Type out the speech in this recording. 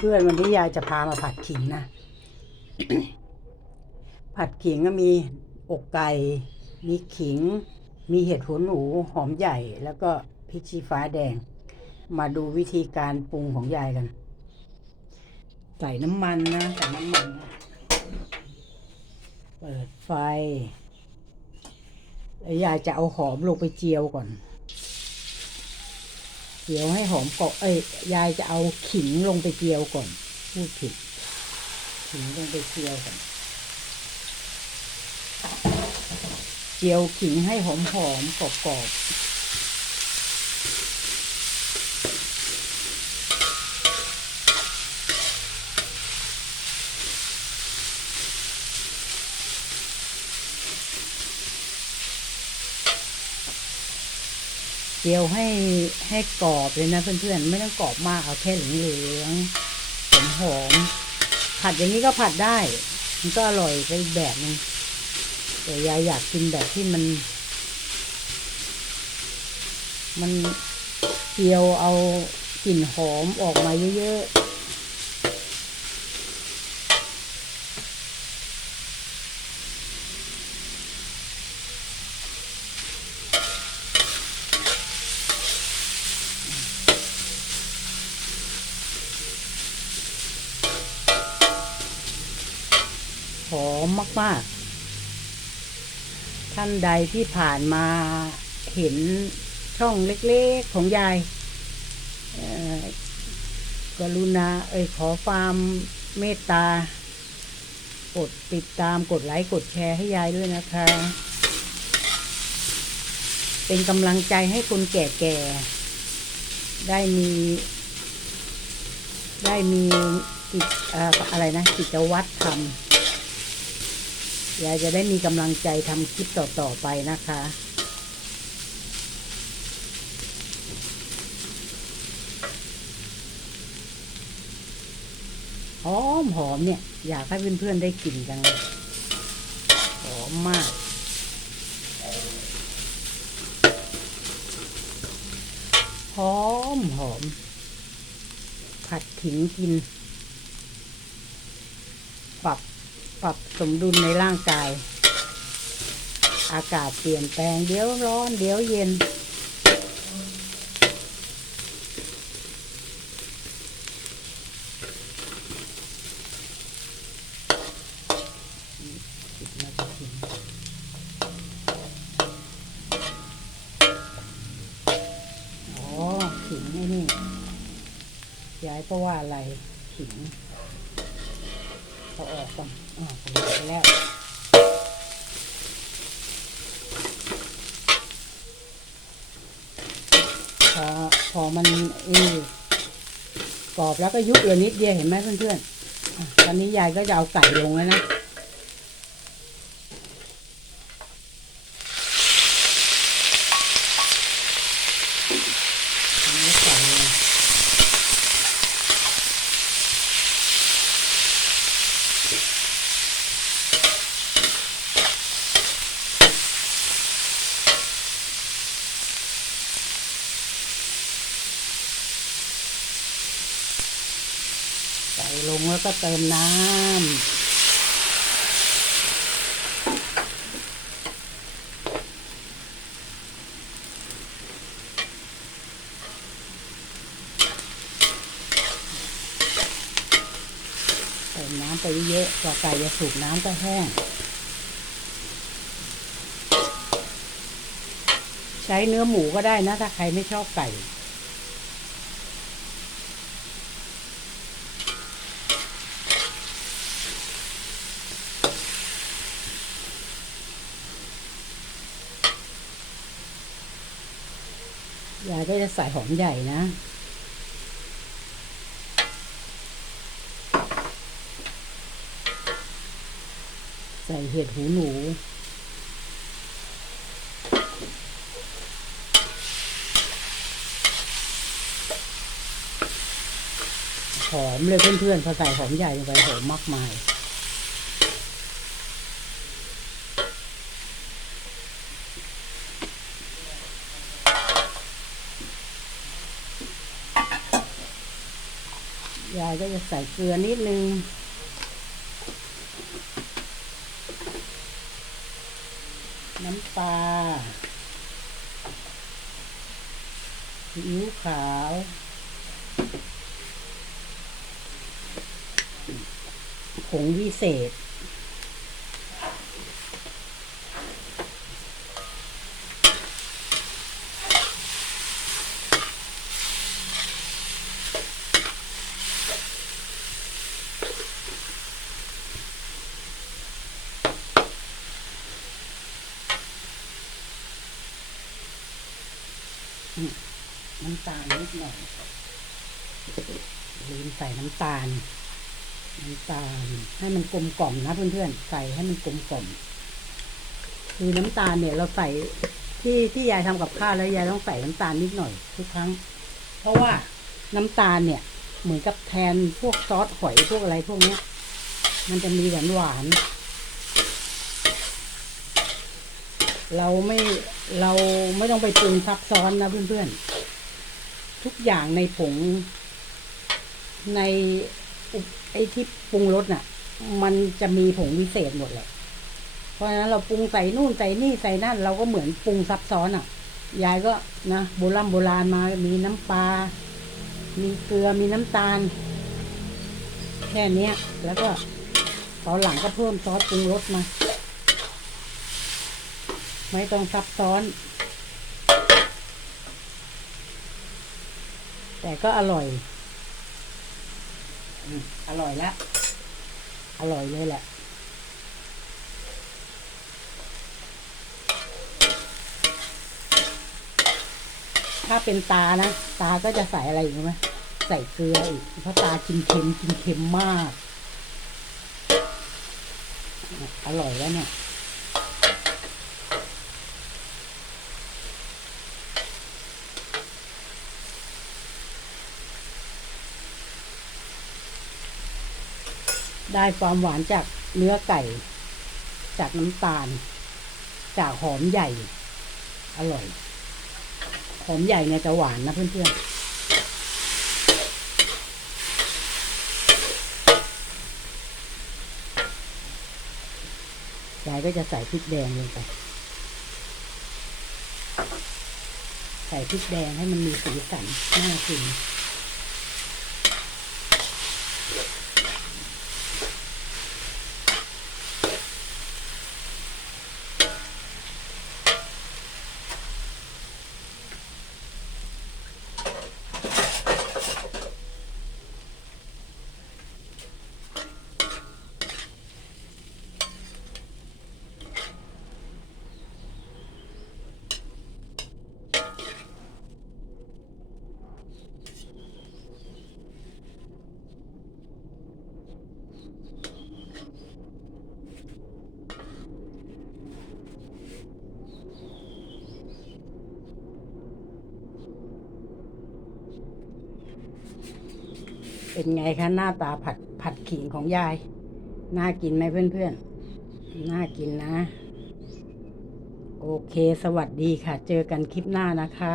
เพื่อนๆวันนี้ยายจะพามาผัดขิงนะ ผัดขิงก็มีอกไก่ มีขิง มีเห็ดหัวหนูหอมใหญ่ แล้วก็พริกชี้ฟ้าแดง มาดูวิธีการปรุงของยายกัน ใส่น้ำมันนะ ใส่น้ำมันนะเปิดไฟแล้วยายจะเอาหอมลงไปเจียวก่อน เจียวให้หอมกรอบเอ้ยยายจะเอาขิงลงไปเจียวก่อนพูดผิดขิงลงไปเจียวก่อนเจียวขิงให้หอมหอมกรอบกรอบ เจียวให้ให้กรอบเลยนะเพื่อนๆไม่ต้องกรอบมากเอาแค่เหลืองๆหอมหอมๆผัดอย่างนี้ก็ผัดได้ มันก็อร่อยไปอีกแบบหนึงแต่ยายอยากกินแบบที่มัน มันเจียวเอากลิ่นหอมออกมาเยอะๆ หอ มาก ท่านใดที่ผ่านมาเห็นช่องเล็กๆของยายกรุณาเอ้ยขอความเมตตากดติดตามกดไลค์กดแชร์ให้ยายด้วยนะคะ เป็นกำลังใจให้คนแก่ๆ ได้มี ได้มีกิจเอ่ออะไรนะกิจวัตรทำ ยายจะได้มีกำลังใจทำคลิปต่อ ๆ ไปนะคะ หอมหอมเนี่ย อยากให้เพื่อน ๆ ได้กลิ่นกันเลย หอมมาก หอมหอม ผัดขิงกิน ปรับ ปรับสมดุลในร่างกาย อากาศเปลี่ยนแปลงเดี๋ยวร้อน เดี๋ยวเย็น อ๋อ ขิงนี่นี่ย้ายก็ว่าอะไร ขิง เอาออกก่อนอ๋อผมออกไปแล้วพอพอมันเออกรอบแล้วก็ยุบเหลือนิดเดียวเห็นไหมเพื่อนๆอะตอนนี้ยายก็จะเอาไก่ลงแล้วนะอันนี้ไก่ลง ใส่ ลงแล้วก็เติมน้ำเติมน้ำไปเยอะกว่าไก่จะสุกน้ำก็แห้ง ใช้เนื้อหมูก็ได้นะ ถ้าใครไม่ชอบไก่ ยายก็จะใส่หอมใหญ่นะใส่เห็ดหูหนู หอมเลยเพื่อนๆพอใส่หอมใหญ่ลงไปหอมมากมาย ยายก็จะใส่เกลือนิดนึง น้ำปลาซีอิ๊วขาวผงวิเศษ น้ำตาลนิดหน่อยลืมใส่น้ำตาล น้ำตาลให้มันกลมกล่อมนะเพื่อนๆ ใส่ให้มันกลมกล่อม คือน้ำตาลเนี่ยเราใส่ที่ที่ยายทำกับข้าวแล้วยายต้องใส่น้ำตาลนิดหน่อยทุกครั้ง เพราะว่าน้ำตาลเนี่ย เหมือนกับแทนพวกซอสหอยพวกอะไรพวกนี้มันจะมีหวานหวานเราไม่เราไม่ต้องไปปรุงซับซ้อนนะเพื่อนๆ ทุกอย่างในผง ในไอ้ที่ปรุงรสน่ะ มันจะมีผงวิเศษหมดเลยเพราะฉะนั้นเราปรุงใส่นู่นใส่นี่ใส่นั่น เราก็เหมือนปรุงซับซ้อนอะ ยายก็นะโบราณโบราณมา มีน้ำปลา มีเกลือ มีน้ำตาล แค่นี้แล้วก็ตอนหลังก็เพิ่มซอสปรุงรสมา ไม่ต้องซับซ้อน แต่ก็อร่อยอืมอร่อยแล้วอร่อยเลยแหละ ถ้าเป็นตานะ ตาก็จะใส่อะไรอีกไหมใส่เกลืออีก เพราะตากินเค็มกินเค็มมาก อร่อยแล้วเนี่ย ได้ความหวานจากเนื้อไก่ จากน้ำตาล จากหอมใหญ่ อร่อย หอมใหญ่เนี่ยจะหวานนะเพื่อนๆยายก็จะใส่พริกแดงลงไป ใส่พริกแดงให้มันมีสีสันน่ากิน เป็นไงคะหน้าตาผัดผัดขิงของยาย น่ากินไหมเพื่อนๆ น่ากินนะ โอเค สวัสดีค่ะ เจอกันคลิปหน้านะคะ